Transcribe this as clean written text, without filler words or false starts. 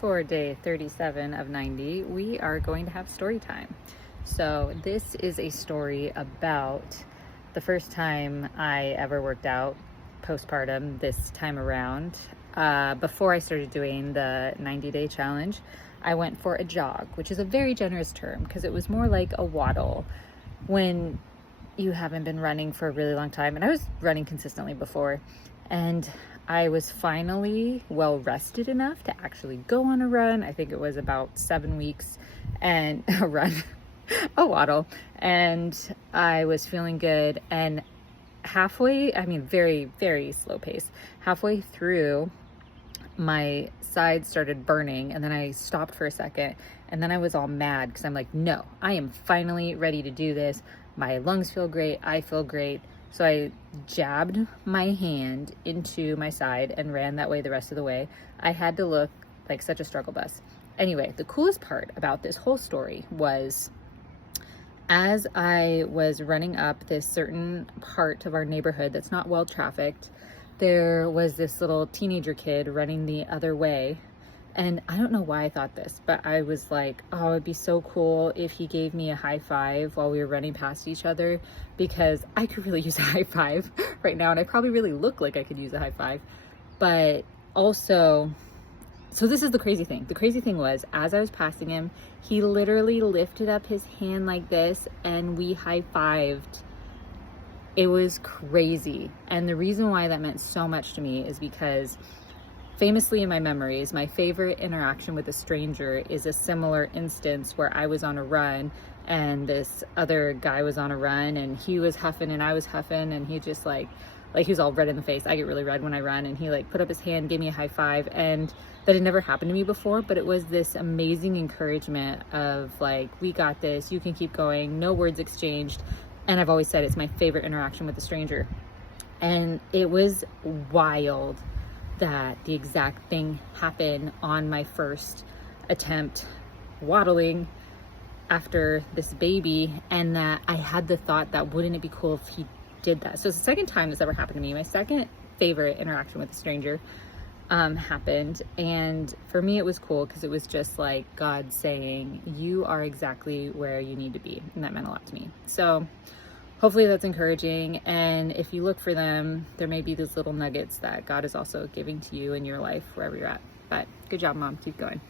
For day 37 of 90, we are going to have story time. So this is a story about the first time I ever worked out postpartum this time around. Before I started doing the 90-day challenge, I went for a jog, which is a very generous term because it was more like a waddle when you haven't been running for a really long time. And I was running consistently before, and I was finally well rested enough to actually go on a run. I think it was about 7 weeks, and a waddle, and I was feeling good. And halfway, very, very slow pace, halfway through, my sides started burning, and then I stopped for a second, and then I was all mad because I'm like, no, I am finally ready to do this. My lungs feel great. I feel great. So I jabbed my hand into my side and ran that way the rest of the way. I had to look like such a struggle bus. Anyway, the coolest part about this whole story was as I was running up this certain part of our neighborhood that's not well trafficked, there was this little teenager kid running the other way. And I don't know why I thought this, but I was like, oh, it'd be so cool if he gave me a high five while we were running past each other, because I could really use a high five right now. And I probably really look like I could use a high five. But also, so this is the crazy thing. The crazy thing was, as I was passing him, he literally lifted up his hand like this and we high-fived. It was crazy. And the reason why that meant so much to me is because famously in my memories, my favorite interaction with a stranger is a similar instance where I was on a run and this other guy was on a run and he was huffing and I was huffing, and he just like he was all red in the face. I get really red when I run, and he like put up his hand, gave me a high five, and that had never happened to me before, but it was this amazing encouragement of like, we got this, you can keep going, no words exchanged. And I've always said it's my favorite interaction with a stranger. And it was wild that the exact thing happened on my first attempt waddling after this baby, and that I had the thought that wouldn't it be cool if he did that. So it's the second time this ever happened to me. My second favorite interaction with a stranger happened, and for me it was cool because it was just like God saying, you are exactly where you need to be, and that meant a lot to me. So hopefully that's encouraging, and if you look for them, there may be those little nuggets that God is also giving to you in your life wherever you're at. But good job, Mom. Keep going.